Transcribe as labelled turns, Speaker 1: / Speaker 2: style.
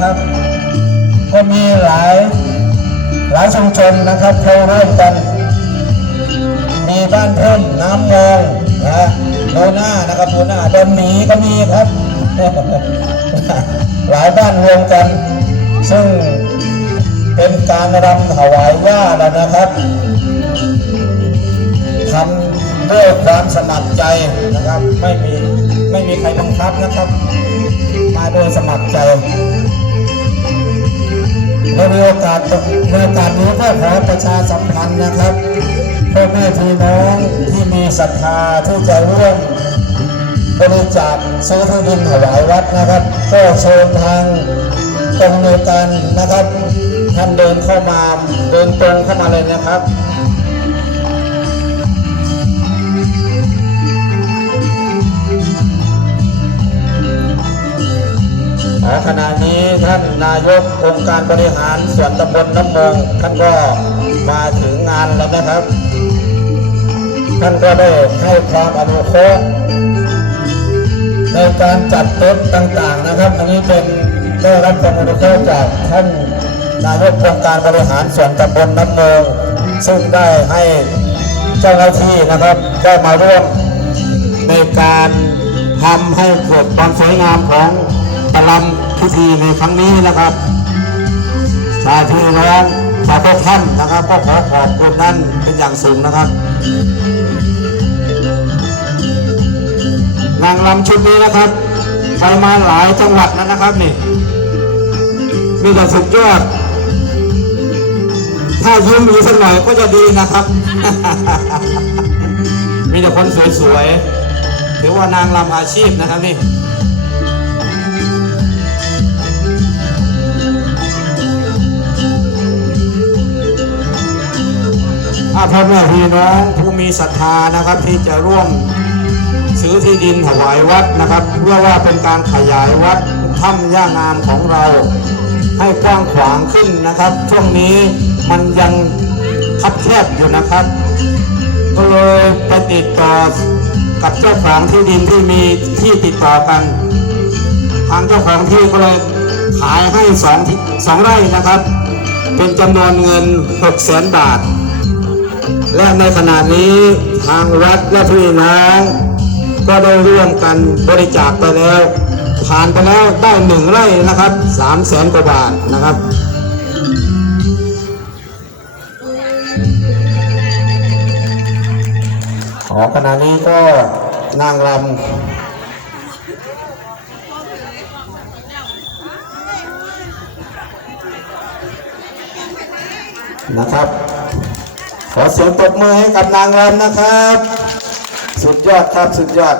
Speaker 1: ครับ ก็มีหลายหลายชุมชนนะครับเขาร่วมกัน มีบ้านเพิ่มน้ำพองนะโดน้านะครับโหน้าดอนหมีก็มีครับหลายบ้านรวมกัน ซึ่งเป็นการรำถวายว่าแล้วนะครับทำด้วยความสนัคใจนะครับ ไม่มีไม่มีใครบังคับนะครับ โดยสมัครใจและในโอกาสในโอกาสนี้ก็ขอประชาสัมพันธ์นะครับพ่อแม่พี่น้องที่มีศรัทธาที่จะร่วมบริจาคซื้อที่ดินถวายวัดนะครับ ก็เชิญทางตรงในการนะครับท่านเดินเข้ามาเดินตรงเข้ามาเลยนะครับ ขณะนี้ท่านนายกองค์การบริหารส่วนตำบลน้ำมงท่านก็มาถึงงานแล้วนะครับ ท่านก็ได้ให้ความอนุเคราะห์ในการจัดโต๊ะต่างๆนะครับ อันนี้เป็นได้รับความอนุเคราะห์จากท่านนายกองค์การบริหารส่วนตำบลน้ำมงซึ่งได้ให้เจ้าหน้าที่นะครับได้มาร่วมในการทำให้เกิดความสวยงามของ ตะลำพิธีในครั้งนี้นะครับชาพี่น้องชาวกท่านนะครับ ก็ขอขอบคุณนั่นเป็นอย่างสูงนะครับ นางรำชุดนี้นะครับไปมาหลายจังหวัดแล้วนะครับนี่มีแต่สุดยอดถ้ายิ้มอีสักหน่อยก็จะดีนะครับ มีแต่คนสวยๆ ถือว่านางรำอาชีพนะครับนี่ พ่อแม่พี่น้องผู้มีศรัทธานะครับที่จะร่วมซื้อที่ดินถวายวัดนะครับ เพื่อว่าเป็นการขยายวัดถ้ำย่างามของเรา ให้กว้างขวางขึ้นนะครับ ช่วงนี้มันยังคับแคบอยู่นะครับ ก็เลยไปติดต่อกับเจ้าของที่ดินที่มีที่ติดต่อกันทางเจ้าของที่ก็เลยขายให้สองสองไร่นะครับ เป็นจำนวนเงิน6 0แสนบาท และในขณะนี้ทางวัดและพี่น้องก็ได้ร่วมกันบริจาคไปแล้ว ผ่านไปแล้วได้หนึ่งไร่นะครับสามแสนกว่าบาทนะครับขอขณะนี้ก็นางรำนะครับ ขอเสียงปรบมือให้กับนางรำนะครับ สุดยอดครับ สุดยอด